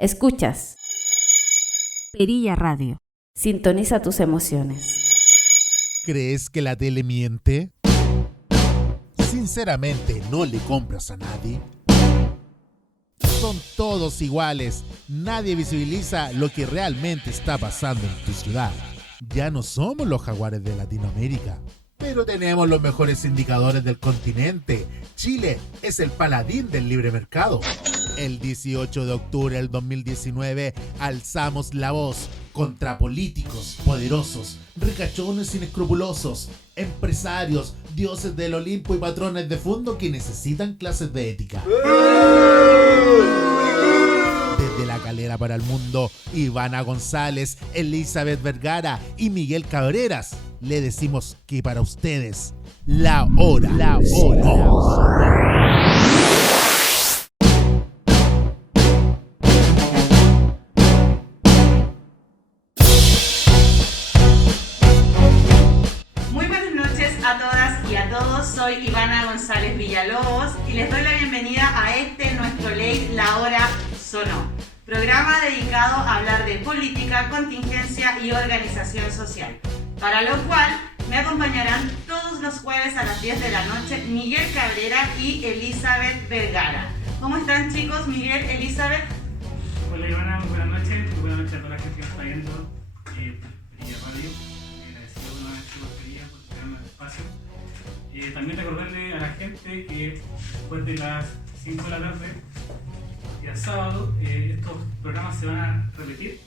Escuchas Perilla Radio. Sintoniza tus emociones. ¿Crees que la tele miente? Sinceramente, ¿no le compras a nadie? Son todos iguales. Nadie visibiliza lo que realmente está pasando en tu ciudad. Ya no somos los jaguares de Latinoamérica, pero tenemos los mejores indicadores del continente. Chile es el paladín del libre mercado. El 18 de octubre del 2019 alzamos la voz contra políticos poderosos, ricachones inescrupulosos, empresarios, dioses del Olimpo y patrones de fondo que necesitan clases de ética. Desde La Calera para el mundo, Ivana González, Elizabeth Vergara y Miguel Cabreras, le decimos que para ustedes, la hora. Soy Ivana González Villalobos y les doy la bienvenida a nuestro ley La Hora Sonó, programa dedicado a hablar de política, contingencia y organización social, para lo cual me acompañarán todos los jueves a las 10 de la noche Miguel Cabrera y Elizabeth Vergara. ¿Cómo están, chicos? Miguel, Elizabeth. Hola, Ivana, muy buenas noches. Muy buenas noches a toda la gente que nos está viendo Perilla Radio. Agradecido nuevamente por Perilla por tenerme el espacio. También recordarle a la gente que después de las 5 de la tarde, día sábado, estos programas se van a repetir.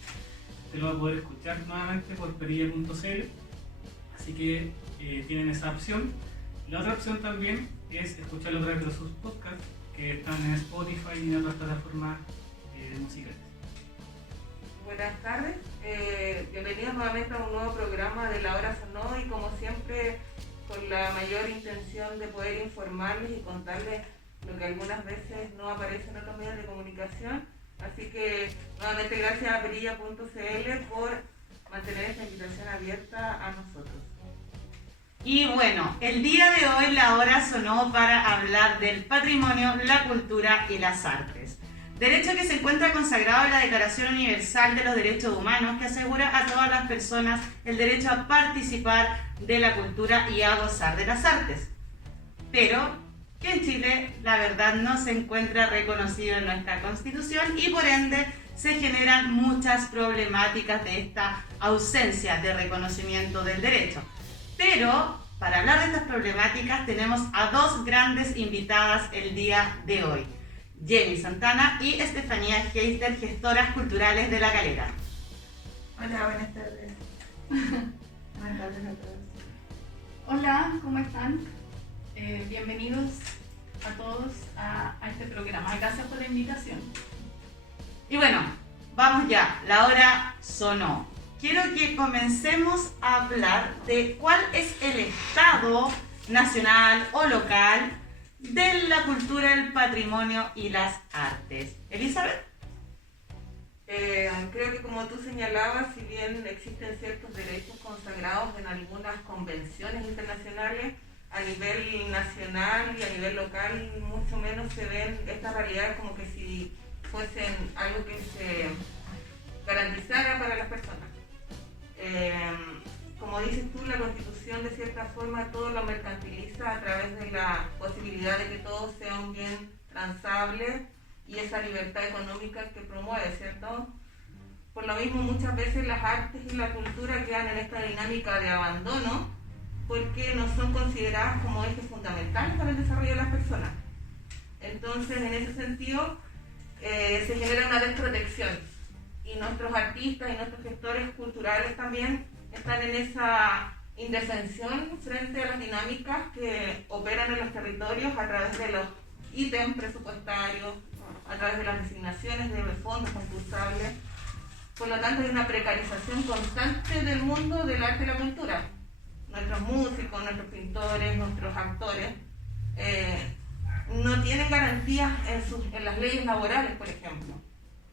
Usted lo va a poder escuchar nuevamente por perilla.cl, así que tienen esa opción. La otra opción también es escucharlo a través de sus podcasts que están en Spotify y en otras plataformas musicales. Buenas tardes, bienvenidos nuevamente a un nuevo programa de La Hora Sonó y como siempre con la mayor intención de poder informarles y contarles lo que algunas veces no aparece en otros medios de comunicación. Así que nuevamente gracias a perilla.cl por mantener esta invitación abierta a nosotros. Y bueno, el día de hoy La Hora sonó para hablar del patrimonio, la cultura y las artes. Derecho que se encuentra consagrado en la Declaración Universal de los Derechos Humanos, que asegura a todas las personas el derecho a participar de la cultura y a gozar de las artes. Pero que en Chile la verdad no se encuentra reconocido en nuestra Constitución y por ende se generan muchas problemáticas de esta ausencia de reconocimiento del derecho. Pero para hablar de estas problemáticas tenemos a dos grandes invitadas el día de hoy. Jenny Santana y Estefanía Heister, gestoras culturales de La Calera. Hola, buenas tardes. Buenas tardes a todos. Hola, ¿cómo están? Bienvenidos a todos a este programa. Gracias por la invitación. Y bueno, vamos ya, La Hora sonó. Quiero que comencemos a hablar de cuál es el estado nacional o local de la cultura, el patrimonio y las artes. ¿Elizabeth? Creo que como tú señalabas, si bien existen ciertos derechos consagrados en algunas convenciones internacionales, a nivel nacional y a nivel local mucho menos se ven estas realidades como que si fuesen algo que se garantizara para las personas. Como dices tú, la Constitución de cierta forma todo lo mercantiliza a través de la posibilidad de que todo sea un bien transable y esa libertad económica que promueve, ¿cierto? Por lo mismo muchas veces las artes y la cultura quedan en esta dinámica de abandono porque no son consideradas como ejes fundamentales para el desarrollo de las personas. Entonces, en ese sentido, se genera una desprotección y nuestros artistas y nuestros gestores culturales también están en esa indefensión frente a las dinámicas que operan en los territorios a través de los ítems presupuestarios, a través de las designaciones de fondos concursables. Por lo tanto, hay una precarización constante del mundo del arte y la cultura. Nuestros músicos, nuestros pintores, nuestros actores no tienen garantías en las leyes laborales, por ejemplo.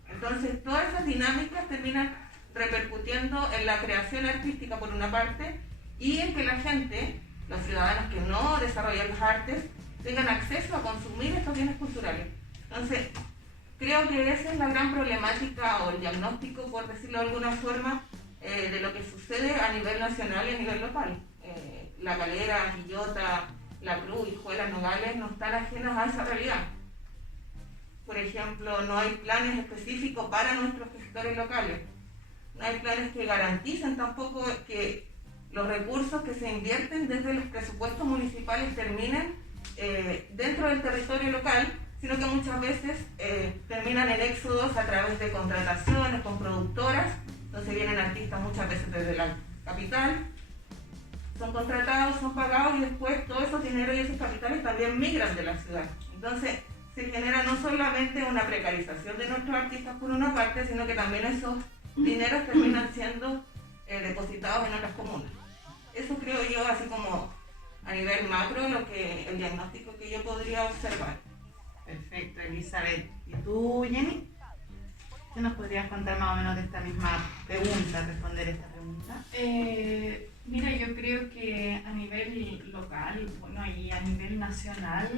Entonces, todas esas dinámicas terminan repercutiendo en la creación artística por una parte y en que la gente, los ciudadanos que no desarrollan las artes, tengan acceso a consumir estos bienes culturales. Entonces, creo que esa es la gran problemática o el diagnóstico, por decirlo de alguna forma, de lo que sucede a nivel nacional y a nivel local. La Calera, Quillota, La Cruz, Hijuelas, Nogales no están ajenos a esa realidad. Por ejemplo, no hay planes específicos para nuestros gestores locales. No hay planes que garanticen tampoco que los recursos que se invierten desde los presupuestos municipales terminen dentro del territorio local, sino que muchas veces terminan en éxodos a través de contrataciones con productoras. Entonces vienen artistas muchas veces desde la capital, son contratados, son pagados y después todos esos dineros y esos capitales también migran de la ciudad. Entonces se genera no solamente una precarización de nuestros artistas por una parte, sino que también esos dineros terminan siendo depositados en otras comunas. Eso creo yo, así como a nivel macro, el diagnóstico que yo podría observar. Perfecto, Elizabeth. ¿Y tú, Jenny? ¿Qué nos podrías contar más o menos de esta misma pregunta, responder esta pregunta? Mira, yo creo que a nivel local, bueno, y a nivel nacional,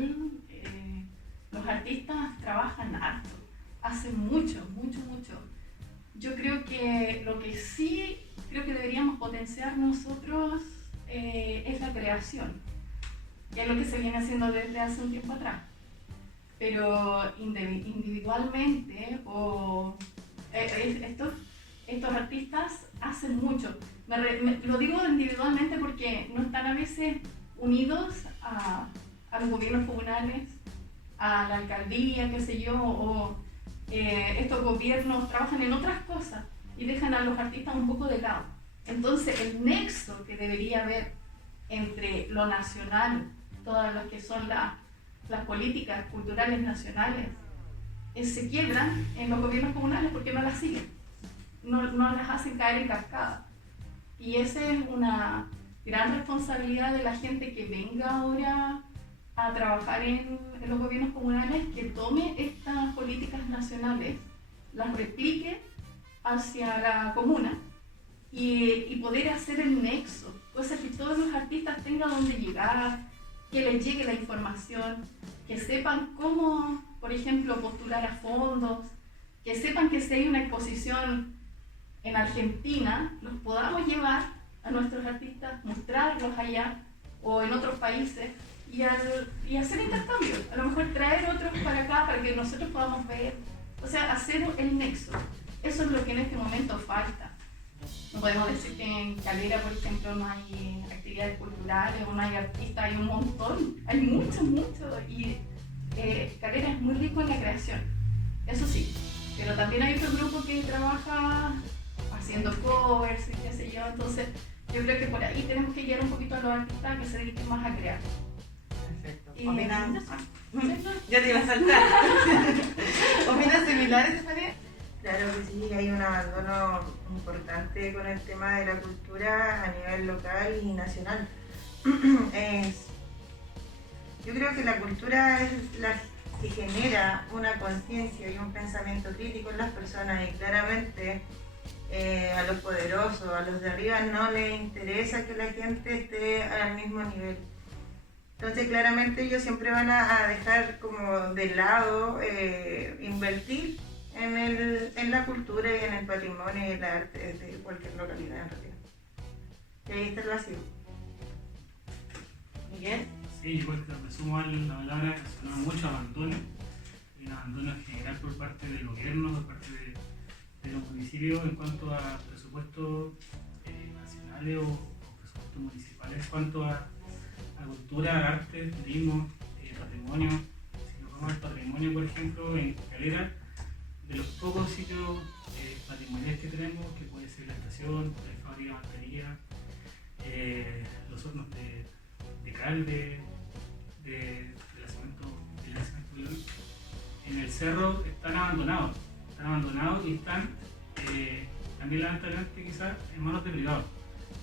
los artistas trabajan harto, hacen mucho. Yo creo que lo que sí creo que deberíamos potenciar nosotros es la creación, que es lo que se viene haciendo desde hace un tiempo atrás. Pero individualmente estos artistas hacen mucho. Lo digo individualmente porque no están a veces unidos a los gobiernos comunales, a la alcaldía, qué sé yo, o estos gobiernos trabajan en otras cosas y dejan a los artistas un poco de lado. Entonces el nexo que debería haber entre lo nacional, todas las que son las políticas culturales nacionales, se quiebran en los gobiernos comunales porque no las siguen, no las hacen caer en cascada. Y esa es una gran responsabilidad de la gente que venga ahora a trabajar en los gobiernos comunales, que tome estas políticas nacionales, las replique hacia la comuna y poder hacer el nexo, cosa que todos los artistas tengan donde llegar, que les llegue la información, que sepan cómo, por ejemplo, postular a fondos, que sepan que si hay una exposición en Argentina, los podamos llevar a nuestros artistas, mostrarlos allá o en otros países y hacer intercambios, a lo mejor traer otros para acá para que nosotros podamos ver, o sea, hacer el nexo. Eso es lo que en este momento falta. No podemos decir que en Calera, por ejemplo, no hay actividades culturales o no hay artistas, hay un montón, hay mucho, y Calera es muy rico en la creación, eso sí, pero también hay otro grupo que trabaja haciendo covers y qué sé yo, entonces yo creo que por ahí tenemos que guiar un poquito a los artistas que se dediquen más a crear. Perfecto. ¿Opinas? Ya te iba a saltar. ¿Opinas similares, Estefanía? Claro que sí, hay un abandono importante con el tema de la cultura a nivel local y nacional. Yo creo que la cultura es la que genera una conciencia y un pensamiento crítico en las personas, y claramente a los poderosos, a los de arriba, no les interesa que la gente esté al mismo nivel. Entonces claramente ellos siempre van a dejar como de lado invertir en la cultura y en el patrimonio y el arte de cualquier localidad en realidad. Y ahí está el vacío. Miguel. Sí, igual que me sumo a la palabra, que sonaba mucho abandono, y un abandono en general por parte del gobierno, por parte de los municipios en cuanto a presupuestos nacionales o presupuestos municipales, en cuanto a cultura, arte, turismo, patrimonio. Si nos vamos al patrimonio, por ejemplo, en Calera, de los pocos sitios patrimoniales que tenemos, que puede ser la estación, la fábrica de mascarilla, los hornos de cal, de cemento, en el cerro están abandonados y están también lamentablemente quizás en manos de privados,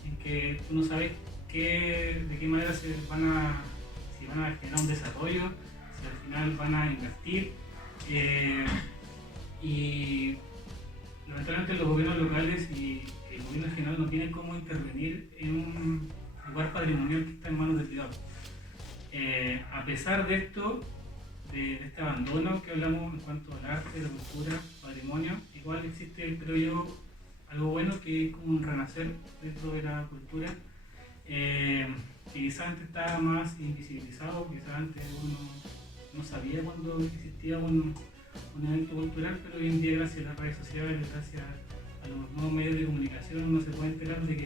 en que tú no sabes de qué manera si van a generar un desarrollo, si al final van a invertir. Y lamentablemente los gobiernos locales y el gobierno general no tienen cómo intervenir en un lugar patrimonial que está en manos de privados. A pesar de esto, de este abandono que hablamos en cuanto al arte, la cultura, patrimonio. Igual existe, creo yo, algo bueno que es como un renacer dentro de la cultura, que quizás antes estaba más invisibilizado, quizás antes uno no sabía cuando existía un evento cultural, pero hoy en día gracias a las redes sociales, gracias a los nuevos medios de comunicación, uno se puede enterar de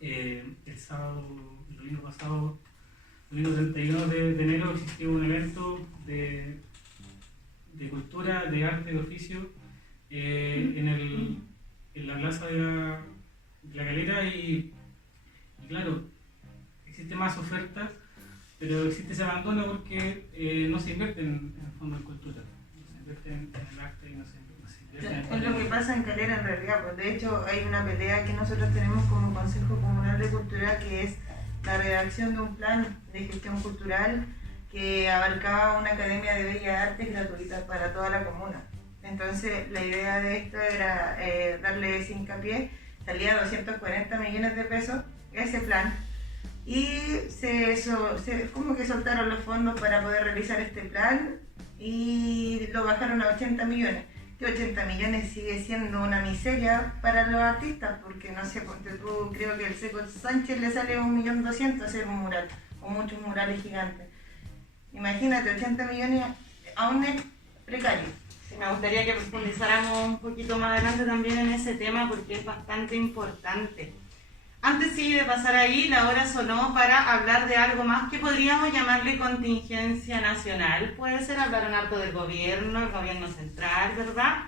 que el sábado, el domingo pasado, el domingo 31 de enero existió un evento de cultura, de arte, de oficio en la plaza de la Calera y claro, existen más ofertas, pero existe ese abandono porque no se invierte en el fondo en cultura, no se invierte en el arte y no se invierte en Es lo que pasa en Calera en realidad, pues de hecho hay una pelea que nosotros tenemos como Consejo Comunal de Cultura, que es la redacción de un plan de gestión cultural que abarcaba una academia de bellas artes gratuita para toda la comuna. Entonces la idea de esto era darle ese hincapié, salía 240 millones de pesos ese plan y como que soltaron los fondos para poder realizar este plan y lo bajaron a 80 millones. Que 80 millones sigue siendo una miseria para los artistas, porque no sé, ponte tú, creo que el Seco Sánchez le sale 1.200.000 hacer un mural, o muchos murales gigantes. Imagínate, 80 millones aún es precario. Sí, me gustaría que profundizáramos un poquito más adelante también en ese tema porque es bastante importante. Antes sí de pasar ahí, la hora sonó para hablar de algo más que podríamos llamarle contingencia nacional. Puede ser hablar un harto del gobierno, el gobierno central, ¿verdad?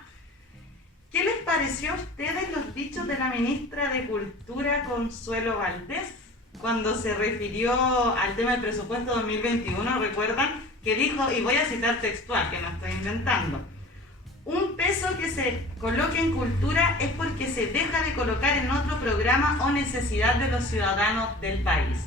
¿Qué les pareció a ustedes los dichos de la ministra de Cultura, Consuelo Valdés, cuando se refirió al tema del presupuesto 2021? ¿Recuerdan? Que dijo, y voy a citar textual, que no estoy inventando: un peso que se coloque en cultura es porque se deja de colocar en otro programa o necesidad de los ciudadanos del país.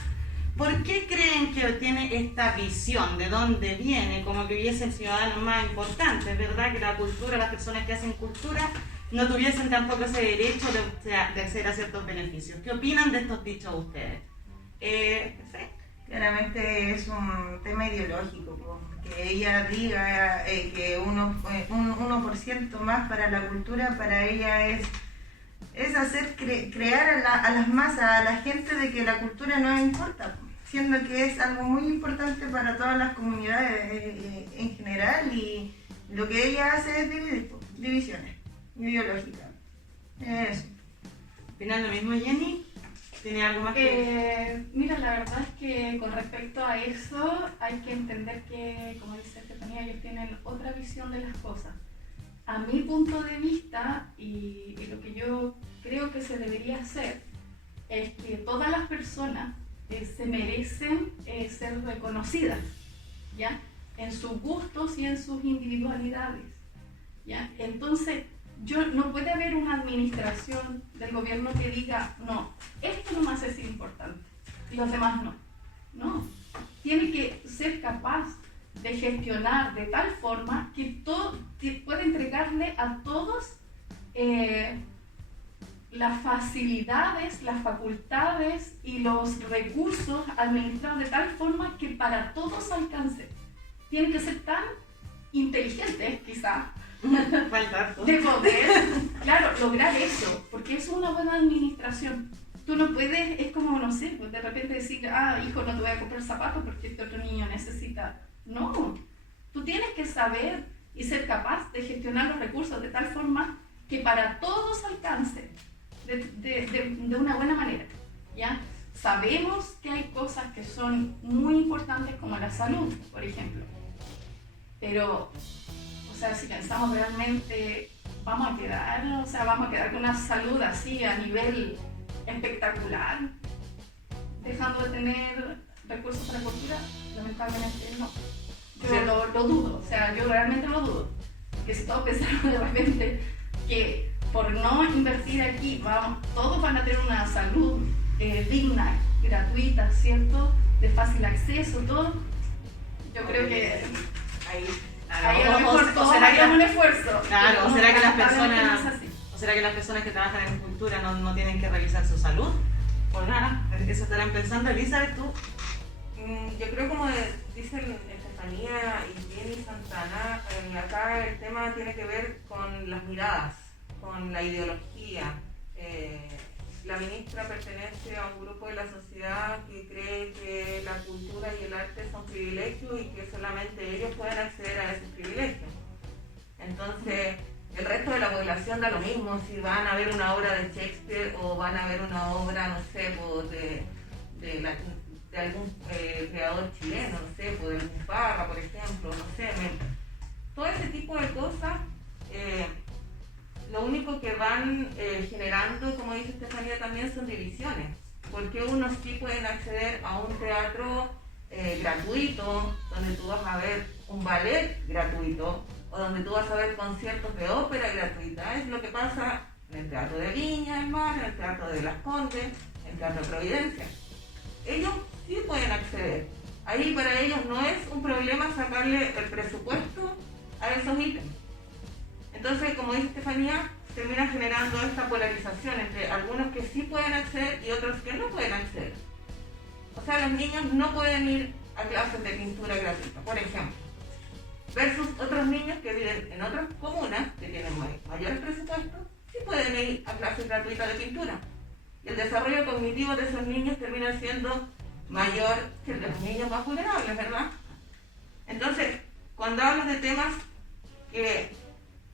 ¿Por qué creen que tiene esta visión? ¿De dónde viene? Como que hubiesen ciudadanos más importantes, ¿verdad? Que la cultura, las personas que hacen cultura, no tuviesen tampoco ese derecho de acceder a ciertos beneficios. ¿Qué opinan de estos dichos ustedes? Perfecto. Claramente es un tema ideológico, que ella diga que 1% más para la cultura, para ella es hacer crear a las masas, a la gente, de que la cultura no importa, siendo que es algo muy importante para todas las comunidades en general, y lo que ella hace es dividir, divisiones ideológicas. Eso. ¿Opinas lo mismo, Jenny? ¿Tiene algo más que...? Mira, la verdad es que con respecto a eso hay que entender que, como dice Estefanía, ellos tienen otra visión de las cosas. A mi punto de vista, y lo que yo creo que se debería hacer, es que todas las personas se merecen ser reconocidas, ¿ya? En sus gustos y en sus individualidades, ¿ya? Entonces, no puede haber una administración del gobierno que diga, no, esto nomás es importante y los demás no. No, tiene que ser capaz de gestionar de tal forma que pueda entregarle a todos las facilidades, las facultades y los recursos administrados de tal forma que para todos alcance. Tienen que ser tan inteligentes, quizás, de poder, claro, lograr eso, porque eso es una buena administración. Tú no puedes, es como, no sé, pues de repente decir, hijo, no te voy a comprar zapatos porque este otro niño necesita. No, tú tienes que saber y ser capaz de gestionar los recursos de tal forma que para todos alcance de una buena manera, ¿ya? Sabemos que hay cosas que son muy importantes como la salud, por ejemplo, pero si pensamos realmente, vamos a quedar con una salud así a nivel espectacular, dejando de tener recursos para cultura. Lamentablemente no. Yo lo dudo, yo realmente lo dudo. Que si todos pensamos de repente que por no invertir aquí, todos van a tener una salud digna, gratuita, ¿cierto? De fácil acceso, todo. Yo creo que ahí a lo mejor todos harían un esfuerzo. Claro, ¿o será que las personas que trabajan en cultura no tienen que revisar su salud? Pues nada, eso estarán pensando. Elizabeth, ¿tú? Yo creo, como dice Estefanía y Jenny Santana, acá el tema tiene que ver con las miradas, con la ideología. La ministra pertenece a un grupo de la sociedad que cree que la cultura y el arte son privilegios y que solamente ellos pueden acceder a esos privilegios. Entonces, el resto de la población da lo mismo si van a ver una obra de Shakespeare o van a ver una obra, no sé, de algún creador chileno, no sé, de algún Parra, por ejemplo, no sé. Todo ese tipo de cosas, lo único que van generando, como dice Estefanía también, son divisiones. Porque unos sí pueden acceder a un teatro gratuito, donde tú vas a ver un ballet gratuito, o donde tú vas a ver conciertos de ópera gratuita. Es lo que pasa en el Teatro de Viña del Mar, en el Teatro de Las Condes, en el Teatro de Providencia. Ellos sí pueden acceder. Ahí para ellos no es un problema sacarle el presupuesto a esos ítems. Entonces, como dice Estefanía, termina generando esta polarización entre algunos que sí pueden acceder y otros que no pueden acceder. O sea, los niños no pueden ir a clases de pintura gratuita, por ejemplo, versus otros niños que viven en otras comunas que tienen mayores presupuestos, sí pueden ir a clases gratuitas de pintura. Y el desarrollo cognitivo de esos niños termina siendo mayor que el de los niños más vulnerables, ¿verdad? Entonces, cuando hablas de temas que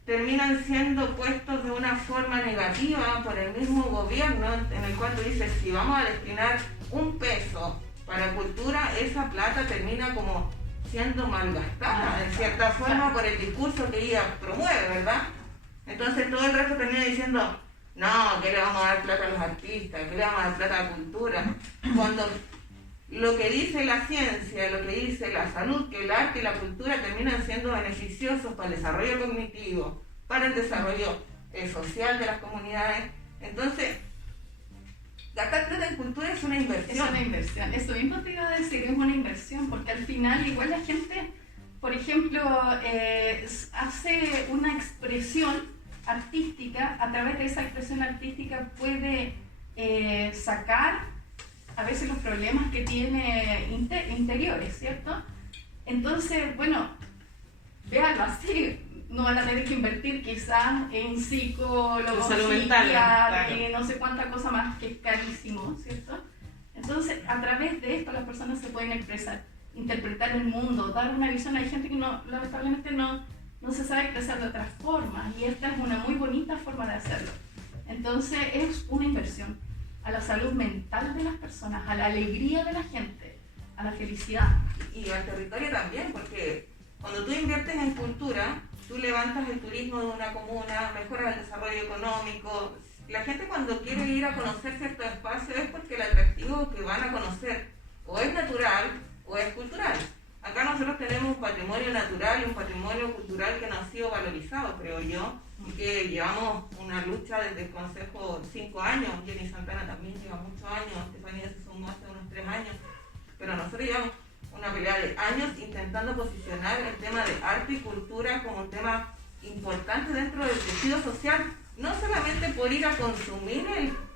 terminan siendo puestos de una forma negativa por el mismo gobierno, en el cual tú dices, si vamos a destinar un peso para cultura, esa plata termina como siendo malgastada, de cierta forma, por el discurso que ella promueve, ¿verdad? Entonces todo el resto termina diciendo, no, ¿qué le vamos a dar plata a los artistas? ¿Qué le vamos a dar plata a la cultura? Cuando lo que dice la ciencia, lo que dice la salud, que el arte y la cultura terminan siendo beneficiosos para el desarrollo cognitivo, para el desarrollo social de las comunidades. Entonces, gastar plata en cultura es una inversión. Es una inversión. Eso mismo te iba a decir, es una inversión, porque al final igual la gente, por ejemplo, hace una expresión artística, a través de esa expresión artística puede sacar a veces los problemas que tiene interiores, ¿cierto? Entonces, bueno, véanlo así, no van a tener que invertir quizás en psicología, no sé cuánta cosa más, que es carísimo, ¿cierto? Entonces, a través de esto las personas se pueden expresar, interpretar el mundo, dar una visión. Hay gente que lamentablemente no se sabe expresar de otras formas, y esta es una muy bonita forma de hacerlo. Entonces, es una inversión a la salud mental de las personas, a la alegría de la gente, a la felicidad. Y al territorio también, porque cuando tú inviertes en cultura, tú levantas el turismo de una comuna, mejoras el desarrollo económico. La gente cuando quiere ir a conocer ciertos espacios es porque el atractivo que van a conocer o es natural o es cultural. Acá nosotros tenemos un patrimonio natural y un patrimonio cultural que no ha sido valorizado, creo yo, y que llevamos una lucha desde el Consejo 5 años. Jenny Santana también lleva muchos años, Estefanía se sumó hace unos 3 años, pero nosotros llevamos una pelea de años intentando posicionar el tema de arte y cultura como un tema importante dentro del tejido social, no solamente por ir a consumir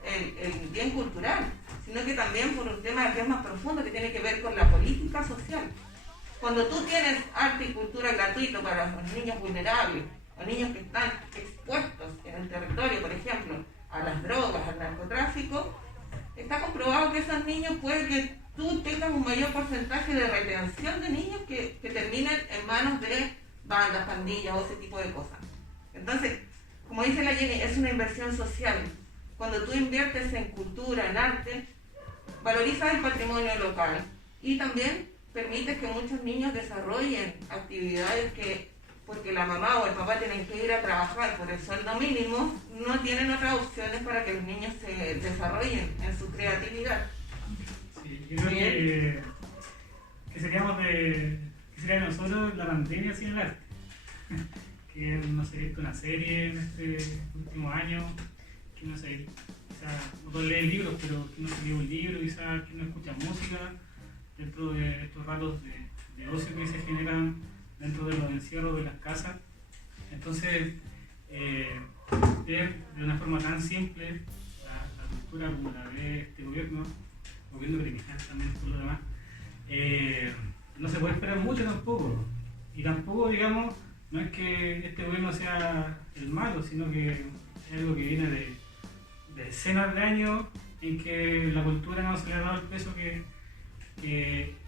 el bien cultural, sino que también por un tema que es más profundo, que tiene que ver con la política social. Cuando tú tienes arte y cultura gratuito para los niños vulnerables, o niños que están expuestos en el territorio, por ejemplo, a las drogas, al narcotráfico, está comprobado que esos niños puede que tú tengas un mayor porcentaje de retención de niños que terminen en manos de bandas, pandillas o ese tipo de cosas. Entonces, como dice la Jenny, es una inversión social. Cuando tú inviertes en cultura, en arte, valorizas el patrimonio local y también permites que muchos niños desarrollen actividades que, porque la mamá o el papá tienen que ir a trabajar por el sueldo mínimo, no tienen otras opciones para que los niños se desarrollen en su creatividad. Sí, yo creo que sería de nosotros la pandemia sin el arte. Que no sé, visto una serie en este último año, que no sé, quizás no todos leen libros, pero que no se lee un libro, quizás que no escucha música dentro de estos ratos de ocio que se generan dentro de los encierros de las casas. Entonces, ver de una forma tan simple la cultura como la ve este gobierno criminal también por lo demás, no se puede esperar mucho tampoco. Y tampoco, digamos, no es que este gobierno sea el malo, sino que es algo que viene de decenas de años en que la cultura no se le ha dado el peso que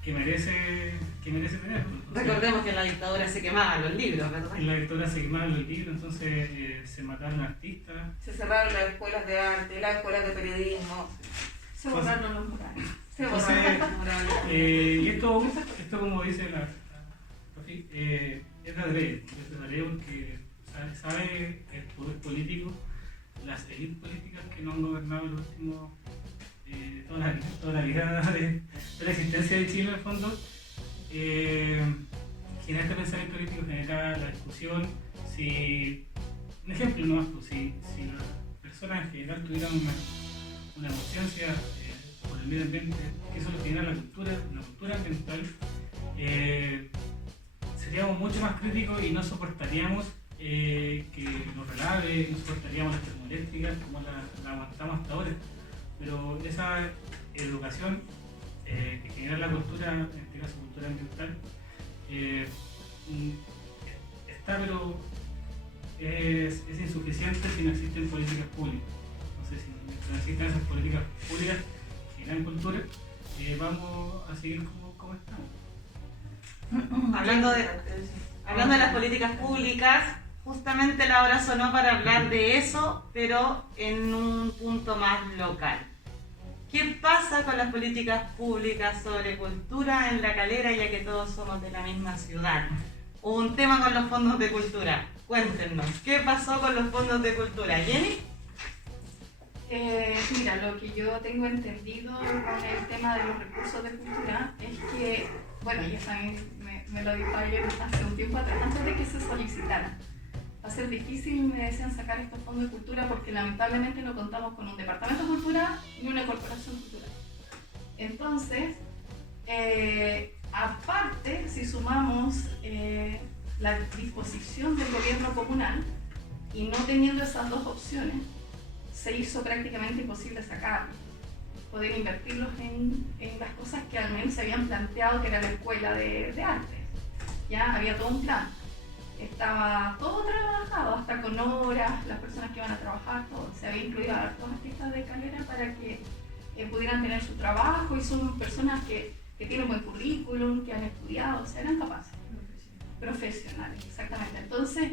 merece tener. Entonces, Recordemos que en la dictadura se quemaban los libros, ¿verdad? en la dictadura se quemaban los libros, entonces se mataron artistas. Se cerraron las escuelas de arte, las escuelas de periodismo. Se borraron los murales. Se Entonces, borraron las murales. y esto como dice la Rafi, es de adrede porque sabe el poder político, las élites políticas que no han gobernado los últimos toda la vida de la existencia de Chile en el fondo, genera este pensamiento político, genera la discusión. Un ejemplo nomás, pues, si las personas en general tuvieran una conciencia por el medio ambiente, que eso lo genera la cultura ambiental, seríamos mucho más críticos y no soportaríamos que nos relave, no soportaríamos las termoeléctricas como la aguantamos hasta ahora. Pero esa educación que genera la cultura, en este caso cultura ambiental, está, pero es insuficiente si no existen políticas públicas. Entonces, si no existen esas políticas públicas que generan cultura, vamos a seguir como estamos. Hablando de las políticas públicas, justamente la hora sonó para hablar de eso, pero en un punto más local. ¿Qué pasa con las políticas públicas sobre cultura en La Calera, ya que todos somos de la misma ciudad? Hubo un tema con los fondos de cultura. Cuéntenos, ¿qué pasó con los fondos de cultura? ¿Jenny? Mira, lo que yo tengo entendido con el tema de los recursos de cultura es que, bueno, ya saben, me lo dijo ayer hace un tiempo atrás, antes de que se solicitaran. Va a ser difícil, me decían, sacar estos fondos de cultura porque lamentablemente no contamos con un departamento de cultura ni una corporación cultural. Entonces, aparte, si sumamos la disposición del gobierno comunal y no teniendo esas dos opciones, se hizo prácticamente imposible sacarlos, poder invertirlos en las cosas que al menos se habían planteado, que era la escuela de arte. Ya había todo un plan. Estaba todo trabajado, hasta con horas, las personas que iban a trabajar, todo. Se había incluido a los artistas de Calera para que pudieran tener su trabajo, y son personas que tienen buen currículum, que han estudiado, o sea, eran capaces. Profesionales, exactamente. Entonces,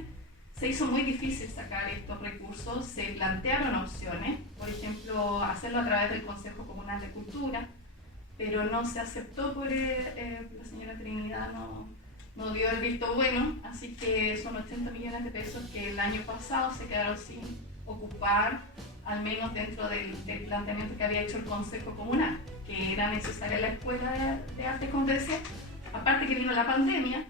se hizo muy difícil sacar estos recursos, se plantearon opciones, por ejemplo, hacerlo a través del Consejo Comunal de Cultura, pero no se aceptó por la señora Trinidad, no dio el visto bueno, así que son 80 millones de pesos que el año pasado se quedaron sin ocupar, al menos dentro del planteamiento que había hecho el Consejo Comunal, que era necesaria la escuela de arte, como te decía, aparte que vino la pandemia.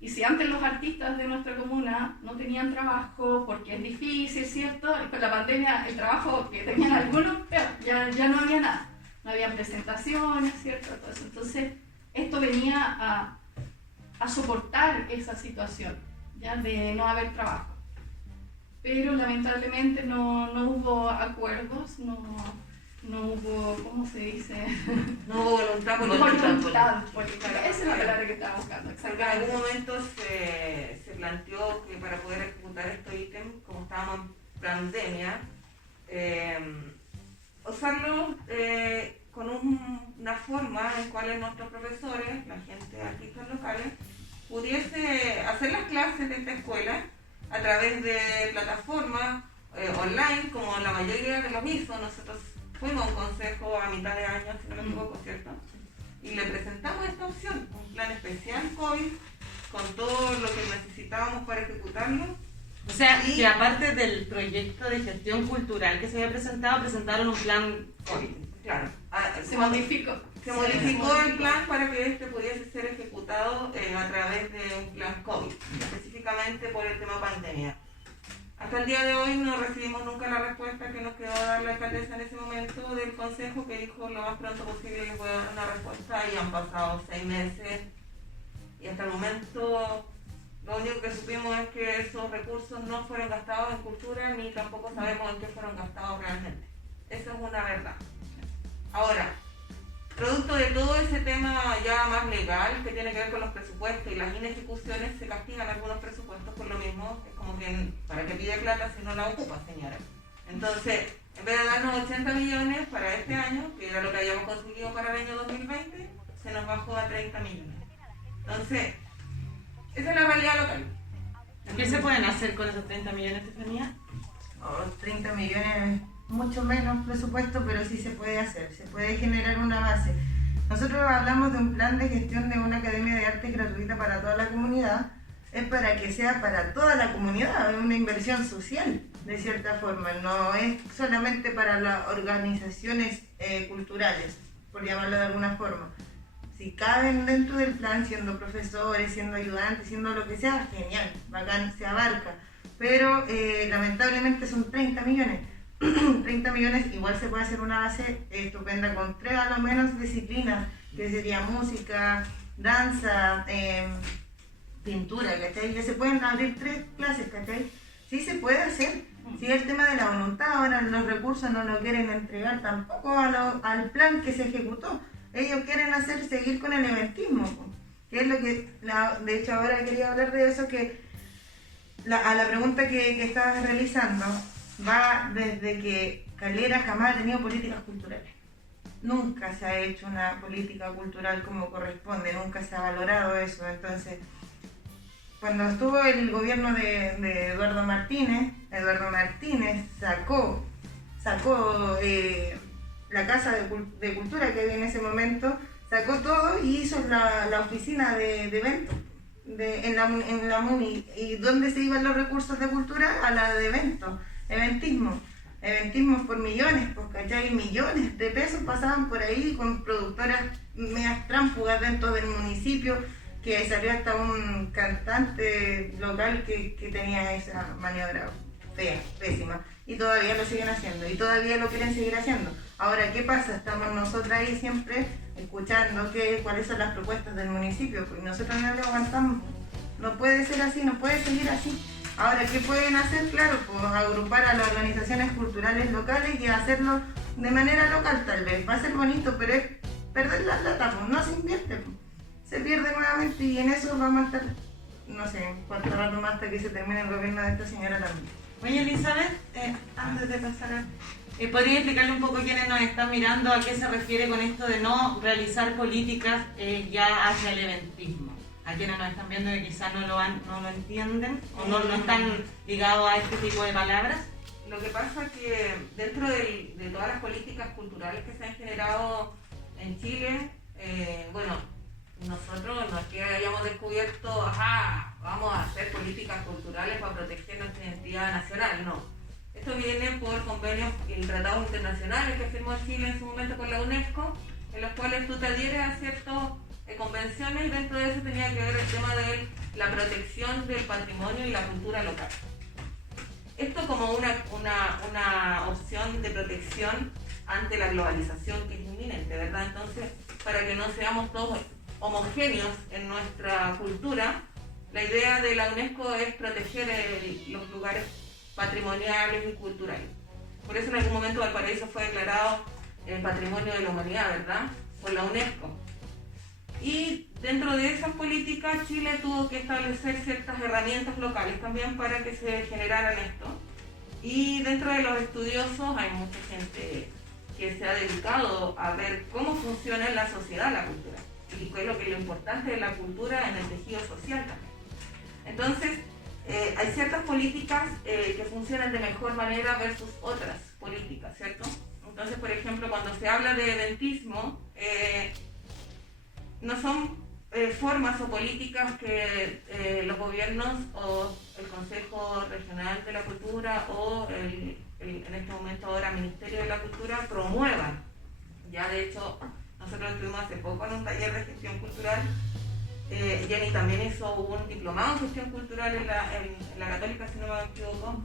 Y si antes los artistas de nuestra comuna no tenían trabajo, porque es difícil, ¿cierto? Y con la pandemia el trabajo que tenían algunos, ya no había nada. No había presentaciones, ¿cierto? Entonces, esto venía a soportar esa situación, ¿ya? De no haber trabajo. Pero lamentablemente no hubo acuerdos, no hubo, ¿cómo se dice? No hubo voluntad política. Esa es la palabra que estaba buscando. Porque en algún momento se planteó que para poder ejecutar estos ítems, como estábamos en pandemia, usarlo con una forma en cual nuestros profesores, la gente de artistas locales, pudiese hacer las clases de esta escuela a través de plataformas online, como la mayoría de los hizo. Nosotros fuimos a un consejo a mitad de año, si no me equivoco, ¿cierto? Y le presentamos esta opción, un plan especial COVID, con todo lo que necesitábamos para ejecutarlo. O sea, que aparte del proyecto de gestión cultural que se había presentado, presentaron un plan COVID. Claro. Se modificó. Se modificó el plan para que este pudiese ser ejecutado a través de un plan COVID, específicamente por el tema pandemia. Hasta el día de hoy no recibimos nunca la respuesta que nos quedó dar la alcaldesa en ese momento del consejo, que dijo lo más pronto posible les voy a dar una respuesta, y han pasado 6 meses y hasta el momento lo único que supimos es que esos recursos no fueron gastados en cultura, ni tampoco sabemos en qué fueron gastados realmente. Esa es una verdad. Ahora, Producto de todo ese tema ya más legal que tiene que ver con los presupuestos y las inejecuciones, se castigan algunos presupuestos por lo mismo. Es como que para que pide plata si no la ocupa, señora. Entonces, en vez de darnos 80 millones para este año, que era lo que habíamos conseguido para el año 2020, se nos bajó a 30 millones. Entonces, esa es la realidad local. ¿Qué se pueden hacer con esos 30 millones, Estefanía? 30 millones, mucho menos presupuesto, pero sí se puede hacer, se puede generar una base. Nosotros hablamos de un plan de gestión de una academia de arte gratuita para toda la comunidad, es para que sea para toda la comunidad, es una inversión social, de cierta forma, no es solamente para las organizaciones culturales, por llamarlo de alguna forma. Si caben dentro del plan, siendo profesores, siendo ayudantes, siendo lo que sea, genial, bacán, se abarca. Pero lamentablemente son 30 millones. 30 millones igual se puede hacer una base estupenda con 3 a lo menos disciplinas, que sería música, danza, pintura, ¿cachai? Ya se pueden abrir 3 clases, ¿cachai? Sí se puede hacer. Si es el tema de la voluntad, ahora los recursos no lo quieren entregar tampoco al plan que se ejecutó. Ellos quieren seguir con el eventismo, que es lo que, de hecho ahora quería hablar de eso, que a la pregunta que estabas realizando, va desde que Calera jamás ha tenido políticas culturales. Nunca se ha hecho una política cultural como corresponde, nunca se ha valorado eso. Entonces, cuando estuvo el gobierno de Eduardo Martínez sacó la Casa de Cultura que había en ese momento, sacó todo y hizo la oficina de eventos en la MUNI. ¿Y dónde se iban los recursos de cultura? A la de eventos, eventismo por millones, pues, ¿cachai? Millones de pesos pasaban por ahí con productoras medias tránsfugas dentro del municipio, que salió hasta un cantante local que tenía esa maniobra fea, pésima, y todavía lo siguen haciendo, y todavía lo quieren seguir haciendo. Ahora, ¿qué pasa? Estamos nosotros ahí siempre escuchando cuáles son las propuestas del municipio, pues nosotros no le aguantamos. No puede ser así, no puede seguir así. Ahora, ¿qué pueden hacer? Claro, pues agrupar a las organizaciones culturales locales y hacerlo de manera local tal vez. Va a ser bonito, pero es perder la plata, pues no se invierte, pues. Se pierde nuevamente y en eso vamos a estar, no sé, cuánto rato más hasta que se termine el gobierno de esta señora también. Oye, Elizabeth, antes de pasar ¿podría explicarle un poco a quienes nos están mirando a qué se refiere con esto de no realizar políticas ya hacia el eventismo? A quienes nos están viendo que quizás no lo entienden o no están ligados a este tipo de palabras. Lo que pasa es que dentro de todas las políticas culturales que se han generado en Chile, nosotros no es que hayamos descubierto, vamos a hacer políticas culturales para proteger nuestra identidad nacional, no. Esto viene por convenios y tratados internacionales que firmó Chile en su momento con la UNESCO, en los cuales tú te adhieres a ciertas convenciones, y dentro de eso tenía que ver el tema de la protección del patrimonio y la cultura local. Esto como una opción de protección ante la globalización que es inminente, ¿verdad? Entonces, para que no seamos todos homogéneos en nuestra cultura, la idea de la UNESCO es proteger los lugares patrimoniales y culturales. Por eso en algún momento Valparaíso fue declarado Patrimonio de la Humanidad, ¿verdad? Por la UNESCO. Y dentro de esas políticas Chile tuvo que establecer ciertas herramientas locales también para que se generaran esto. Y dentro de los estudiosos hay mucha gente que se ha dedicado a ver cómo funciona en la sociedad la cultura y qué es lo importante de la cultura en el tejido social también. Entonces, hay ciertas políticas que funcionan de mejor manera versus otras políticas, ¿cierto? Entonces, por ejemplo, cuando se habla de eventismo, no son formas o políticas que los gobiernos o el Consejo Regional de la Cultura o en este momento ahora Ministerio de la Cultura promuevan. Ya de hecho, nosotros estuvimos hace poco en un taller de gestión cultural. Jenny también hizo un diplomado en gestión cultural en la Católica, si no me equivoco.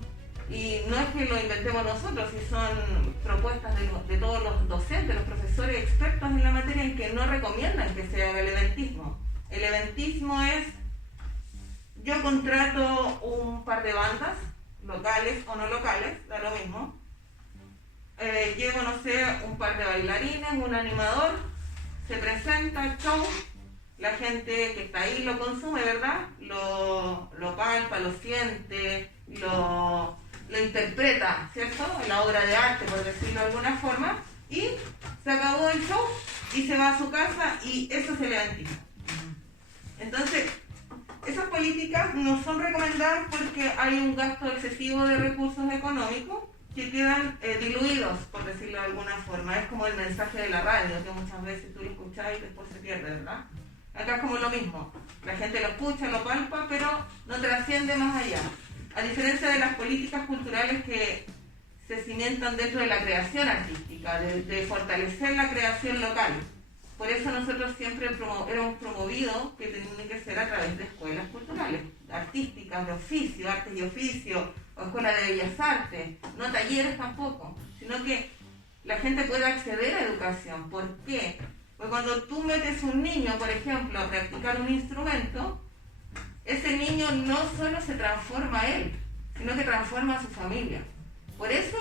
Y no es que lo inventemos nosotros, si son propuestas de todos los docentes, los profesores expertos en la materia, en que no recomiendan que se haga el eventismo. El eventismo es, yo contrato un par de bandas, locales o no locales, da lo mismo. Llevo, no sé, un par de bailarines, un animador, se presenta el show, la gente que está ahí lo consume, ¿verdad? Lo palpa, lo siente, lo interpreta, ¿cierto? En la obra de arte, por decirlo de alguna forma, y se acabó el show y se va a su casa y eso se le ventila. Entonces, esas políticas no son recomendadas porque hay un gasto excesivo de recursos económicos que quedan diluidos, por decirlo de alguna forma. Es como el mensaje de la radio, que muchas veces tú lo escuchás y después se pierde, ¿verdad? Acá es como lo mismo. La gente lo escucha, lo palpa, pero no trasciende más allá. A diferencia de las políticas culturales que se cimentan dentro de la creación artística, de fortalecer la creación local. Por eso nosotros siempre hemos promovido que tiene que ser a través de escuelas culturales, artísticas, de oficio, artes y oficio, o escuelas de bellas artes, no talleres tampoco, sino que la gente pueda acceder a educación. ¿Por qué? Porque cuando tú metes un niño, por ejemplo, a practicar un instrumento, ese niño no solo se transforma a él, sino que transforma a su familia. Por eso,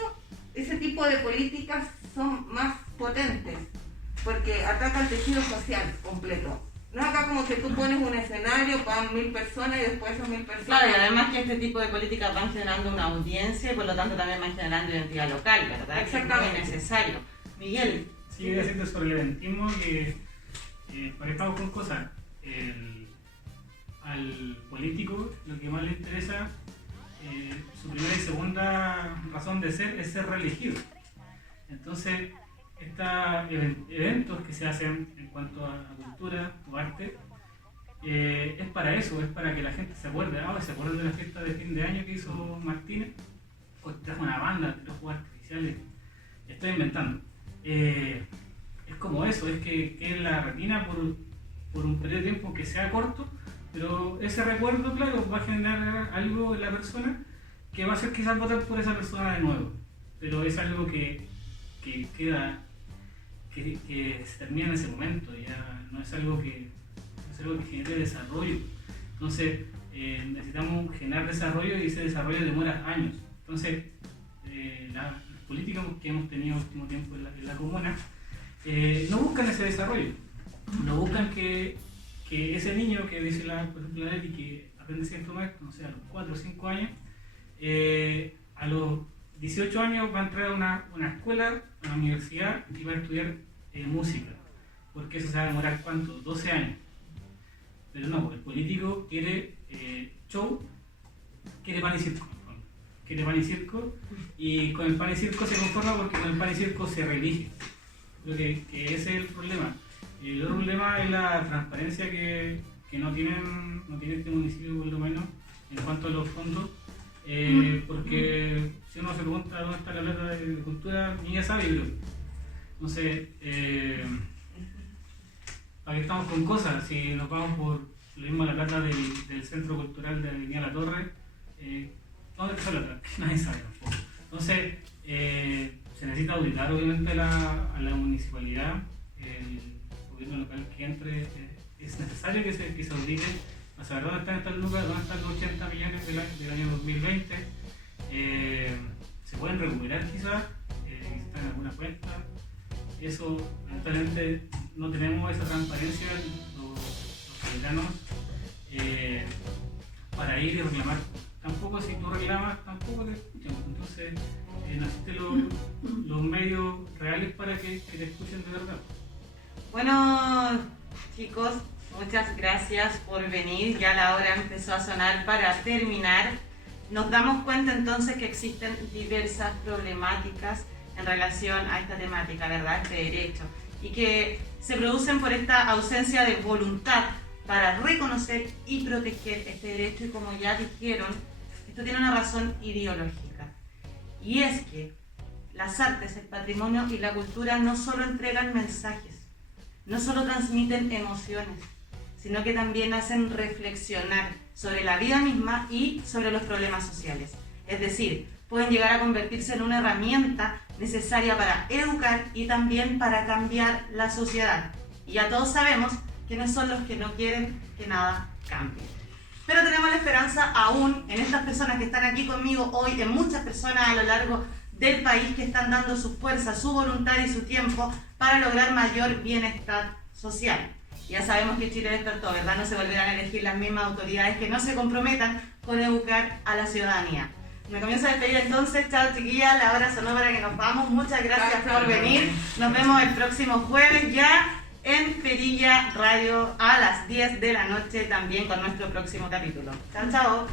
ese tipo de políticas son más potentes, porque ataca el tejido social completo. No es acá como que tú pones un escenario, van 1000 personas y después esas 1000 personas... Claro, y además que este tipo de políticas van generando una audiencia y por lo tanto también van generando identidad local, ¿verdad? Exactamente. Que es muy necesario. Miguel. Sí, voy a decirte sobre el eventismo que parezcamos con cosas. Al político lo que más le interesa, su primera y segunda razón de ser es ser reelegido. Entonces, estos eventos que se hacen en cuanto a cultura o arte, es para eso, es para que la gente se acuerde. Se acuerdan de la fiesta de fin de año que hizo Martínez, o trajo una banda, trajo juegos artificiales. Estoy inventando. Es como eso, es que quede en la retina por un periodo de tiempo que sea corto, pero ese recuerdo, claro, va a generar algo en la persona que va a hacer quizás votar por esa persona de nuevo. Pero es algo que queda, que se termina en ese momento, ya no es algo que genere desarrollo. Entonces necesitamos generar desarrollo y ese desarrollo demora años. Entonces las políticas que hemos tenido en el último tiempo en la comuna no buscan ese desarrollo, no buscan que ese niño que dice por ejemplo la Leti, que aprende ese instrumento, no sé, a los 4 o 5 años, a los 18 años va a entrar a una escuela, a una universidad y va a estudiar música, porque eso se va a demorar ¿cuánto? 12 años. Pero no, el político quiere show, quiere pan y circo. Quiere pan y circo, y con el pan y circo se conforma porque con el pan y circo se reelige. Creo que ese es el problema. El otro problema es la transparencia que no tiene este municipio, por lo menos, en cuanto a los fondos. Porque si uno se pregunta dónde está la plata de cultura, ni ya sabe, creo. Entonces, aquí estamos con cosas. Si nos vamos por lo mismo la plata del Centro Cultural de Avenida La Torre, ¿dónde está la plata? Nadie sabe tampoco. Entonces, se necesita auditar obviamente a la municipalidad, el gobierno local que entre. Es necesario que se audite a saber dónde están estas lucas, dónde están los 80 millones del año 2020. Se pueden recuperar quizás, están en alguna cuenta. Eso, lamentablemente, no tenemos esa transparencia los ciudadanos para ir y reclamar. Tampoco, si tú reclamas, tampoco te escuchan. Entonces, no existen los medios reales para que te escuchen de verdad. Bueno, chicos, muchas gracias por venir. Ya la hora empezó a sonar para terminar. Nos damos cuenta entonces que existen diversas problemáticas en relación a esta temática, ¿verdad? Este derecho. Y que se producen por esta ausencia de voluntad para reconocer y proteger este derecho. Y como ya dijeron, esto tiene una razón ideológica. Y es que las artes, el patrimonio y la cultura no solo entregan mensajes, no solo transmiten emociones, sino que también hacen reflexionar sobre la vida misma y sobre los problemas sociales. Es decir, pueden llegar a convertirse en una herramienta necesaria para educar y también para cambiar la sociedad. Y ya todos sabemos quiénes son los que no quieren que nada cambie. Pero tenemos la esperanza aún en estas personas que están aquí conmigo hoy, en muchas personas a lo largo del país que están dando su fuerza, su voluntad y su tiempo para lograr mayor bienestar social. social. Ya sabemos que Chile despertó, ¿verdad? No se volverán a elegir las mismas autoridades que no se comprometan con educar a la ciudadanía. Me comienzo a despedir entonces. Chao, chiquillas, la hora sonó para que nos vamos. Muchas gracias por venir. Nos vemos el próximo jueves ya en Perilla Radio a las 10 de la noche también con nuestro próximo capítulo. Chao, chao.